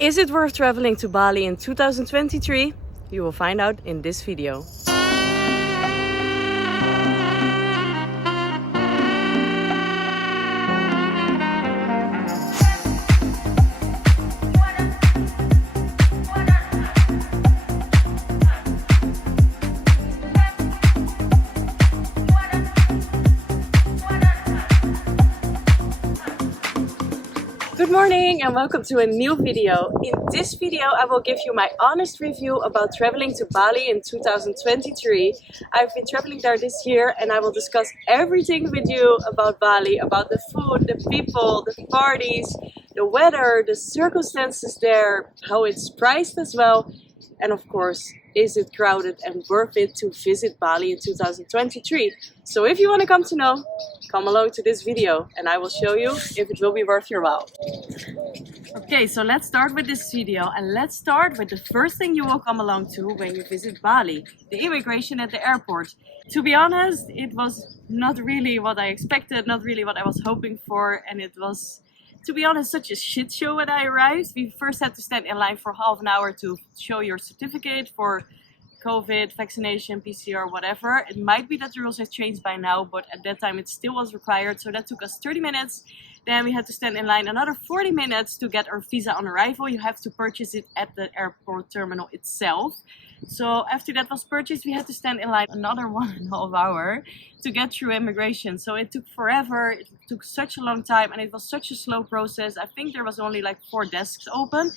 Is it worth traveling to Bali in 2023? You will find out in this video. Good morning and welcome to a new video. In this video I will give you my honest review about traveling to Bali in 2023. I've been traveling there this year and I will discuss everything with you about Bali, about the food, the people, the parties, the weather, the circumstances there, how it's priced as well, and of course, is it crowded and worth it to visit Bali in 2023? So if you want to come to know, come along to this video and I will show you if it will be worth your while. Okay, so let's start with this video and let's start with the first thing you will come along to when you visit Bali, the immigration at the airport. To be honest, it was not really what I expected, not really what I was hoping for, and it was, to be honest, such a shit show when I arrived. We first had to stand in line for half an hour to show your certificate for COVID, vaccination, PCR, whatever. It might be that the rules have changed by now, but at that time it still was required. So that took us 30 minutes. Then we had to stand in line another 40 minutes to get our visa on arrival. You have to purchase it at the airport terminal itself. So after that was purchased, we had to stand in line another 1.5 hours to get through immigration. So it took forever. It took such a long time and it was such a slow process. I think there was only like 4 desks open.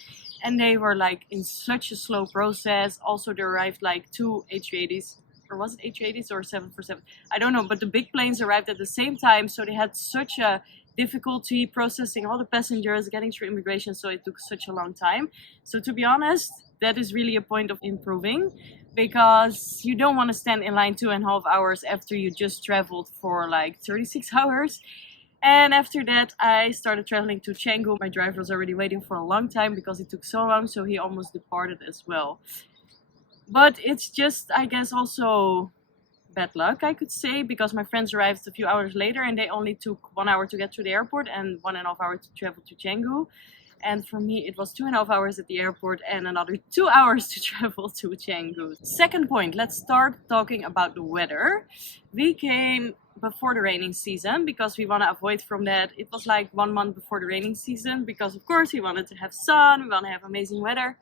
And they were like in such a slow process. Also, there arrived like 2 A380s, or was it A380s or 747? I don't know, but the big planes arrived at the same time. So they had such a difficulty processing all the passengers, getting through immigration. So it took such a long time. So to be honest, that is really a point of improving, because you don't want to stand in line 2.5 hours after you just traveled for like 36 hours. And after that, I started traveling to Canggu. My driver was already waiting for a long time because it took so long, so he almost departed as well. But it's just, I guess, also bad luck, I could say, because my friends arrived a few hours later and they only took 1 hour to get to the airport and 1.5 hours to travel to Canggu. And for me, it was 2.5 hours at the airport and another 2 hours to travel to Canggu. Second point, let's start talking about the weather. We came before the raining season because we want to avoid from that. It was like 1 month before the raining season because of course we wanted to have sun, we want to have amazing weather.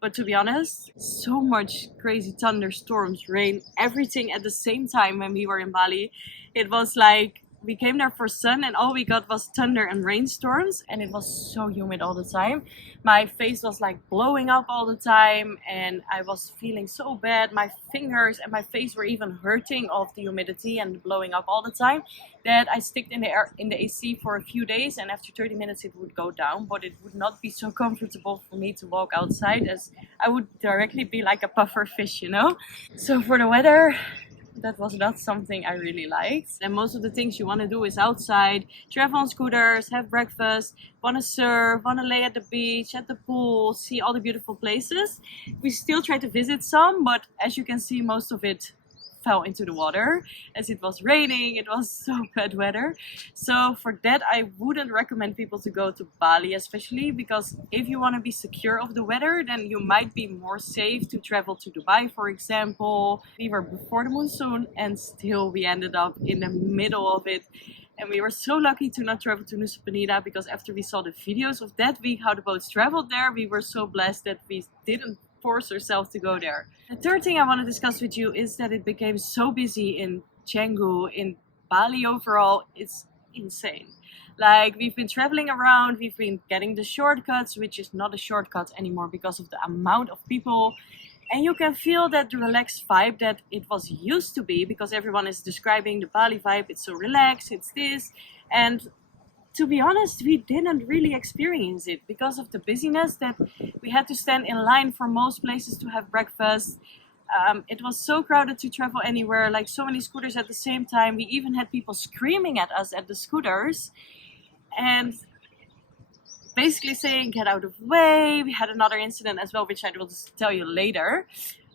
But to be honest, so much crazy thunderstorms, rain, everything at the same time when we were in Bali. It was like we came there for sun and all we got was thunder and rainstorms, and it was so humid all the time. My face was like blowing up all the time and I was feeling so bad. My fingers and my face were even hurting of the humidity and blowing up all the time, that I sticked in the AC for a few days, and after 30 minutes it would go down, but it would not be so comfortable for me to walk outside, as I would directly be like a puffer fish, you know. So for the weather, that was not something I really liked. And most of the things you want to do is outside, travel on scooters, have breakfast, want to surf, want to lay at the beach, at the pool, see all the beautiful places. We still try to visit some, but as you can see, most of it fell into the water as it was raining. It was so bad weather. So for that, I wouldn't recommend people to go to Bali, especially because if you want to be secure of the weather, then you might be more safe to travel to Dubai, for example. We were before the monsoon and still we ended up in the middle of it. And we were so lucky to not travel to Nusa Penida, because after we saw the videos of that week, how the boats traveled there, we were so blessed that we didn't force ourselves to go there. The third thing I want to discuss with you is that it became so busy in Canggu, in Bali overall. It's insane. Like, we've been traveling around, we've been getting the shortcuts, which is not a shortcut anymore because of the amount of people. And you can feel that the relaxed vibe that it was used to be, because everyone is describing the Bali vibe. It's so relaxed, it's this. And to be honest, we didn't really experience it because of the busyness, that we had to stand in line for most places to have breakfast. It was so crowded to travel anywhere, like so many scooters at the same time. We even had people screaming at us at the scooters and basically saying, get out of the way. We had another incident as well, which I will tell you later.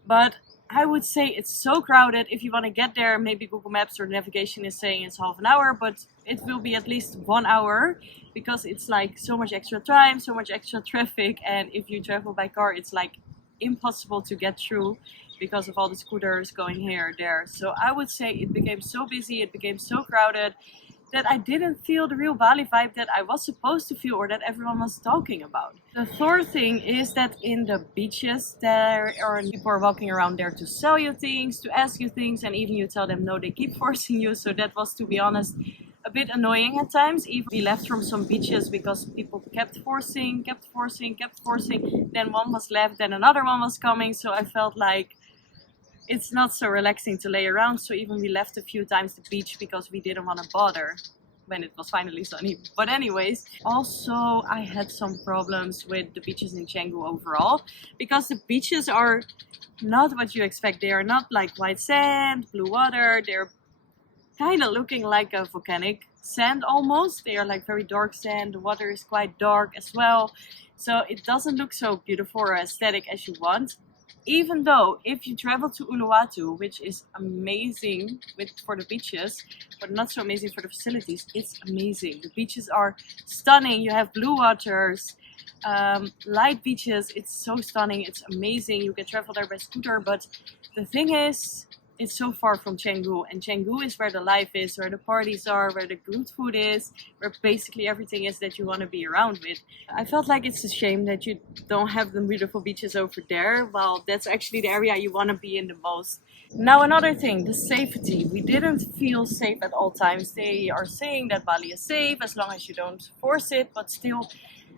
But I would say it's so crowded. If you want to get there, maybe Google Maps or navigation is saying it's half an hour, but it will be at least 1 hour because it's like so much extra time, so much extra traffic, and if you travel by car, it's like impossible to get through because of all the scooters going here and there. So I would say it became so busy, it became so crowded that I didn't feel the real Bali vibe that I was supposed to feel or that everyone was talking about. The third thing is that in the beaches there are people are walking around there to sell you things, to ask you things, and even you tell them no, they keep forcing you. So that was, to be honest, a bit annoying at times. Even we left from some beaches because people kept forcing. Then one was left, then another one was coming. So I felt like it's not so relaxing to lay around, so even we left a few times the beach because we didn't want to bother when it was finally sunny. But anyways, also I had some problems with the beaches in Canggu overall because the beaches are not what you expect. They are not like white sand, blue water. They're kind of looking like a volcanic sand almost. They are like very dark sand. The water is quite dark as well, so it doesn't look so beautiful or aesthetic as you want. Even though if you travel to Uluwatu, which is amazing for the beaches, but not so amazing for the facilities, it's amazing. The beaches are stunning. You have blue waters, light beaches. It's so stunning. It's amazing. You can travel there by scooter, but the thing is, it's so far from Canggu, and Canggu is where the life is, where the parties are, where the good food is, where basically everything is that you want to be around with. I felt like it's a shame that you don't have the beautiful beaches over there. Well, that's actually the area you want to be in the most. Now another thing, the safety. We didn't feel safe at all times. They are saying that Bali is safe as long as you don't force it, but still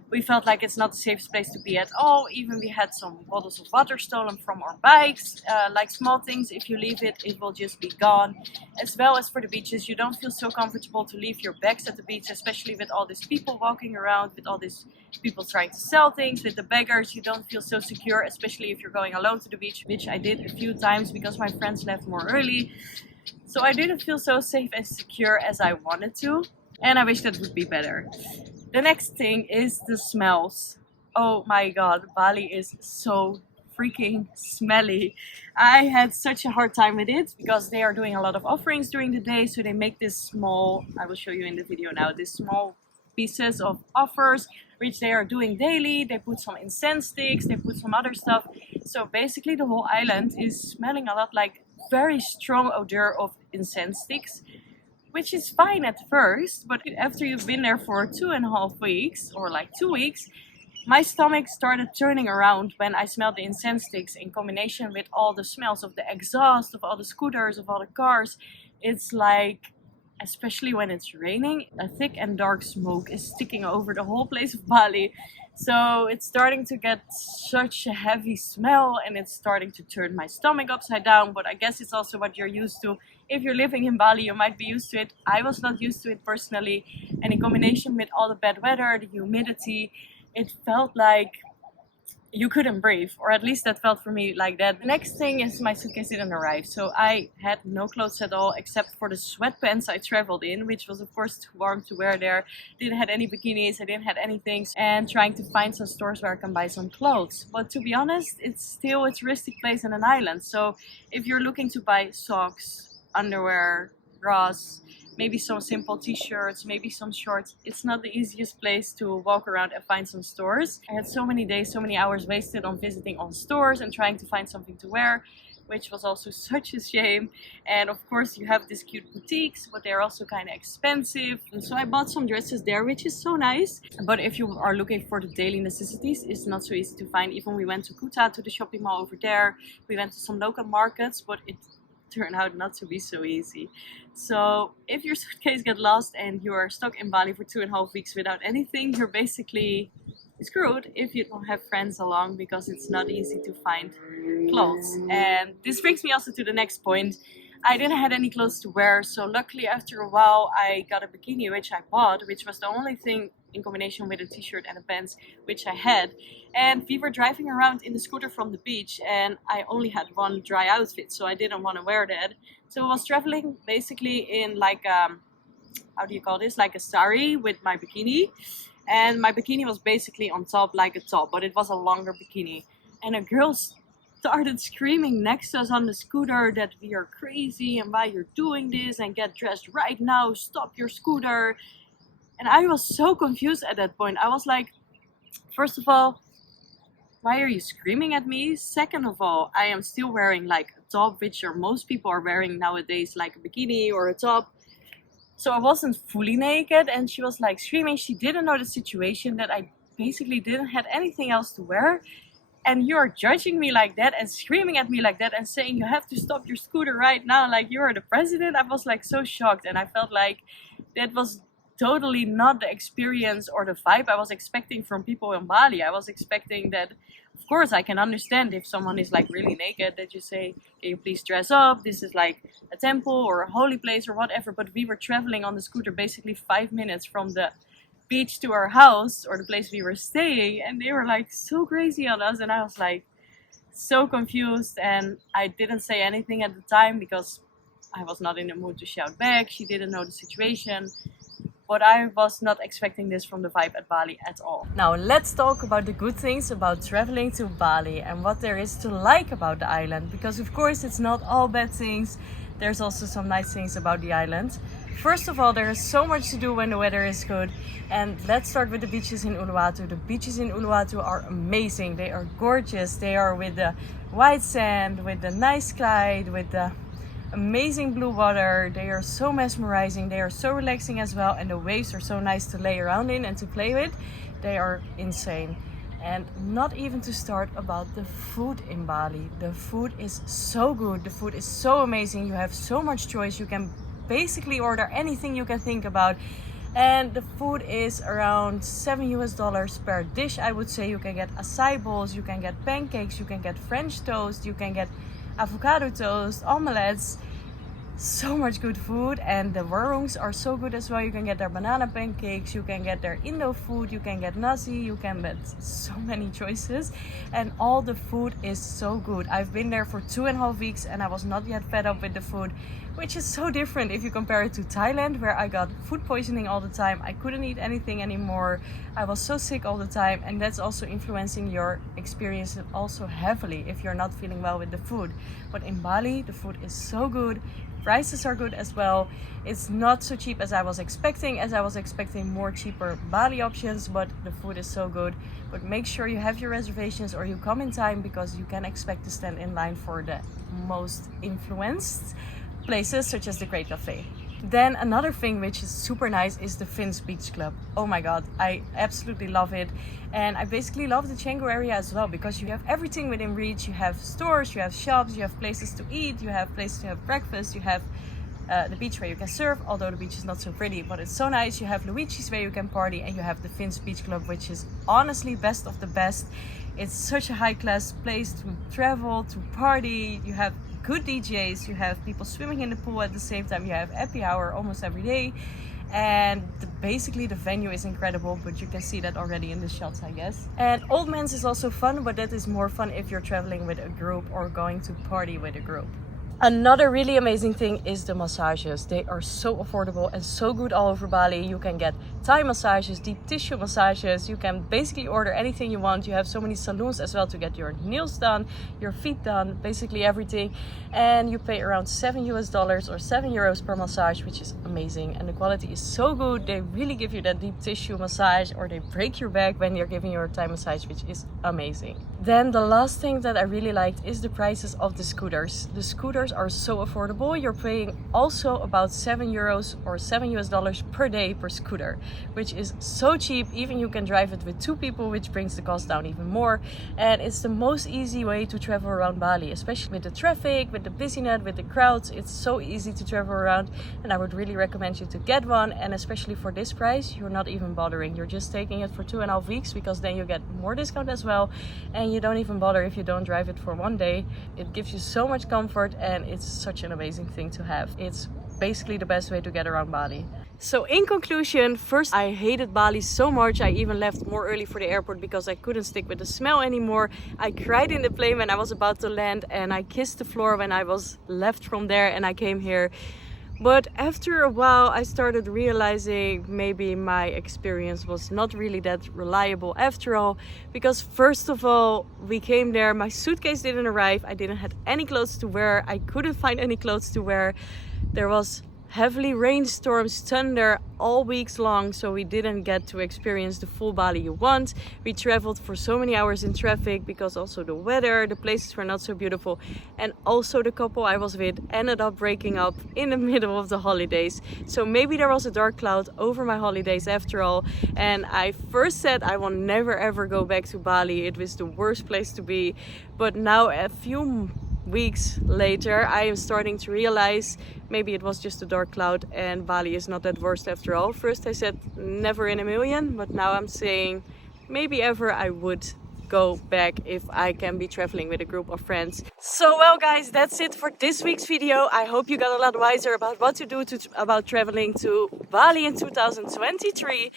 we felt like it's not the safest place to be at all. Even we had some bottles of water stolen from our bikes, like small things. If you leave it, it will just be gone. As well as for the beaches, you don't feel so comfortable to leave your bags at the beach, especially with all these people walking around, with all these people trying to sell things, with the beggars. You don't feel so secure, especially if you're going alone to the beach, which I did a few times because my friends left more early. So I didn't feel so safe and secure as I wanted to, and I wish that would be better. The next thing is the smells. Oh my god, Bali is so freaking smelly. I had such a hard time with it because they are doing a lot of offerings during the day, so they make this small, I will show you in the video now, this small pieces of offers which they are doing daily. They put some incense sticks, they put some other stuff. So basically the whole island is smelling a lot like very strong odor of incense sticks, which is fine at first, but after you've been there for 2.5 weeks or like 2 weeks, my stomach started turning around when I smelled the incense sticks in combination with all the smells of the exhaust, of all the scooters, of all the cars. It's like, especially when it's raining, a thick and dark smoke is sticking over the whole place of Bali. So it's starting to get such a heavy smell and it's starting to turn my stomach upside down. But I guess it's also what you're used to. If you're living in Bali, you might be used to it. I was not used to it personally. And in combination with all the bad weather, the humidity, it felt like you couldn't breathe, or at least that felt for me like that. The next thing is my suitcase didn't arrive, so I had no clothes at all except for the sweatpants I traveled in, which was of course too warm to wear there. Didn't have any bikinis, I didn't have anything, and trying to find some stores where I can buy some clothes. But to be honest, it's a touristic place and an island, so if you're looking to buy socks, underwear, bras, maybe some simple t-shirts, maybe some shorts, it's not the easiest place to walk around and find some stores. I had so many days, so many hours wasted on visiting on stores and trying to find something to wear, which was also such a shame. And of course you have these cute boutiques, but they're also kind of expensive. And so I bought some dresses there, which is so nice. But if you are looking for the daily necessities, it's not so easy to find. Even we went to Kuta, to the shopping mall over there. We went to some local markets, but it turned out not to be so easy. So if your suitcase gets lost and you are stuck in Bali for 2.5 weeks without anything, you're basically screwed if you don't have friends along, because it's not easy to find clothes. And this brings me also to the next point. I didn't have any clothes to wear, so luckily after a while I got a bikini, which I bought, which was the only thing in combination with a t-shirt and a pants which I had. And we were driving around in the scooter from the beach and I only had one dry outfit, so I didn't want to wear that. So I was traveling basically in like how do you call this, like a sari with my bikini, and my bikini was basically on top like a top, but it was a longer bikini. And a girl started screaming next to us on the scooter that we are crazy and why you're doing this and get dressed right now, stop your scooter. And I was so confused at that point. I was like, first of all, why are you screaming at me? Second of all, I am still wearing like a top, which most people are wearing nowadays, like a bikini or a top. So I wasn't fully naked, and she was like screaming. She didn't know the situation, that I basically didn't have anything else to wear. And you're judging me like that and screaming at me like that and saying you have to stop your scooter right now like you're the president. I was like so shocked, and I felt like that was totally not the experience or the vibe I was expecting from people in Bali. I was expecting that, of course, I can understand if someone is like really naked, that you say, can you please dress up? This is like a temple or a holy place or whatever. But we were traveling on the scooter basically 5 minutes from the beach to our house or the place we were staying, and they were like so crazy on us, and I was like so confused, and I didn't say anything at the time because I was not in the mood to shout back. She didn't know the situation, but I was not expecting this from the vibe at Bali at all. Now let's talk about the good things about traveling to Bali and what there is to like about the island, because of course it's not all bad things. There's also some nice things about the island. First of all, there is so much to do when the weather is good. And let's start with the beaches in Uluwatu. The beaches in Uluwatu are amazing. They are gorgeous. They are with the white sand, with the nice sky, with the amazing blue water. They are so mesmerizing. They are so relaxing as well. And the waves are so nice to lay around in and to play with. They are insane. And not even to start about the food in Bali. The food is so good. The food is so amazing. You have so much choice. You can basically order anything you can think about, and the food is around $7 per dish. I would say you can get acai bowls, you can get pancakes, you can get French toast, you can get avocado toast, omelettes. So much good food, and the warungs are so good as well. You can get their banana pancakes, you can get their Indo food, you can get nasi, you can get so many choices, and all the food is so good. I've been there for 2.5 weeks and I was not yet fed up with the food, which is so different if you compare it to Thailand, where I got food poisoning all the time. I couldn't eat anything anymore. I was so sick all the time, and that's also influencing your experience also heavily if you're not feeling well with the food. But in Bali, the food is so good. Prices are good as well. It's not so cheap as I was expecting, more cheaper Bali options, but the food is so good. But make sure you have your reservations or you come in time, because you can expect to stand in line for the most influenced places such as the Great Cafe. Then another thing which is super nice is the Finns Beach Club. Oh my god, I absolutely love it. And I basically love the Canggu area as well, because you have everything within reach. You have stores, you have shops, you have places to eat, you have places to have breakfast, you have the beach where you can surf, although the beach is not so pretty, but it's so nice. You have Luigi's where you can party, and you have the Finns Beach Club, which is honestly best of the best. It's such a high class place to travel, to party. You have good DJs, you have people swimming in the pool at the same time, you have happy hour almost every day, and basically the venue is incredible, but you can see that already in the shots, I guess. And Old Man's is also fun, but that is more fun if you're traveling with a group or going to party with a group. Another really amazing thing is the massages. They are so affordable and so good all over Bali. You can get Thai massages, deep tissue massages. You can basically order anything you want. You have so many salons as well to get your nails done, your feet done, basically everything. And you pay around $7 or 7 euros per massage, which is amazing. And the quality is so good. They really give you that deep tissue massage, or they break your back when you're giving your Thai massage, which is amazing. Then the last thing that I really liked is the prices of the scooters. The scooters are so affordable. You're paying also about €7 or $7 per day per scooter, which is so cheap. Even you can drive it with 2 people, which brings the cost down even more. And it's the most easy way to travel around Bali, especially with the traffic, with the busyness, with the crowds. It's so easy to travel around, and I would really recommend you to get one. And especially for this price, you're not even bothering. You're just taking it for 2.5 weeks, because then you get more discount as well, and you don't even bother if you don't drive it for 1 day. It gives you so much comfort, and it's such an amazing thing to have. It's basically the best way to get around Bali. So in conclusion, first, I hated Bali so much. I even left more early for the airport because I couldn't stick with the smell anymore. I cried in the plane when I was about to land, and I kissed the floor when I was left from there and I came here. But after a while I started realizing maybe my experience was not really that reliable after all, because first of all, we came there, my suitcase didn't arrive, I didn't have any clothes to wear, I couldn't find any clothes to wear. There was heavily rainstorms, thunder all weeks long, so we didn't get to experience the full Bali you want. We traveled for so many hours in traffic because also the weather, the places were not so beautiful, and also the couple I was with ended up breaking up in the middle of the holidays. So maybe there was a dark cloud over my holidays after all, and I first said I will never ever go back to Bali. It was the worst place to be. But now, a few weeks later, I am starting to realize maybe it was just a dark cloud and Bali is not that worst after all. First I said never in a million, but now I'm saying maybe ever I would go back if I can be traveling with a group of friends. So well guys, that's it for this week's video. I hope you got a lot wiser about what to do about traveling to Bali in 2023.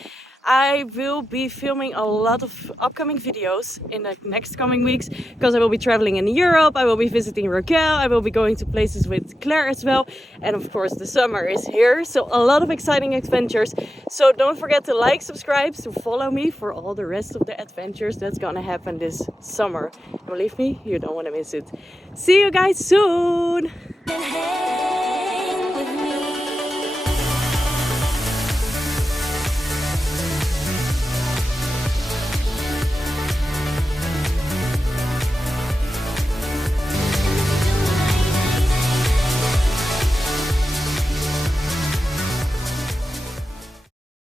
I will be filming a lot of upcoming videos in the next coming weeks because I will be traveling in Europe, I will be visiting Raquel, I will be going to places with Claire as well, and of course the summer is here, so a lot of exciting adventures. So don't forget to like, subscribe, to follow me for all the rest of the adventures that's gonna happen this summer. And believe me, you don't want to miss it. See you guys soon!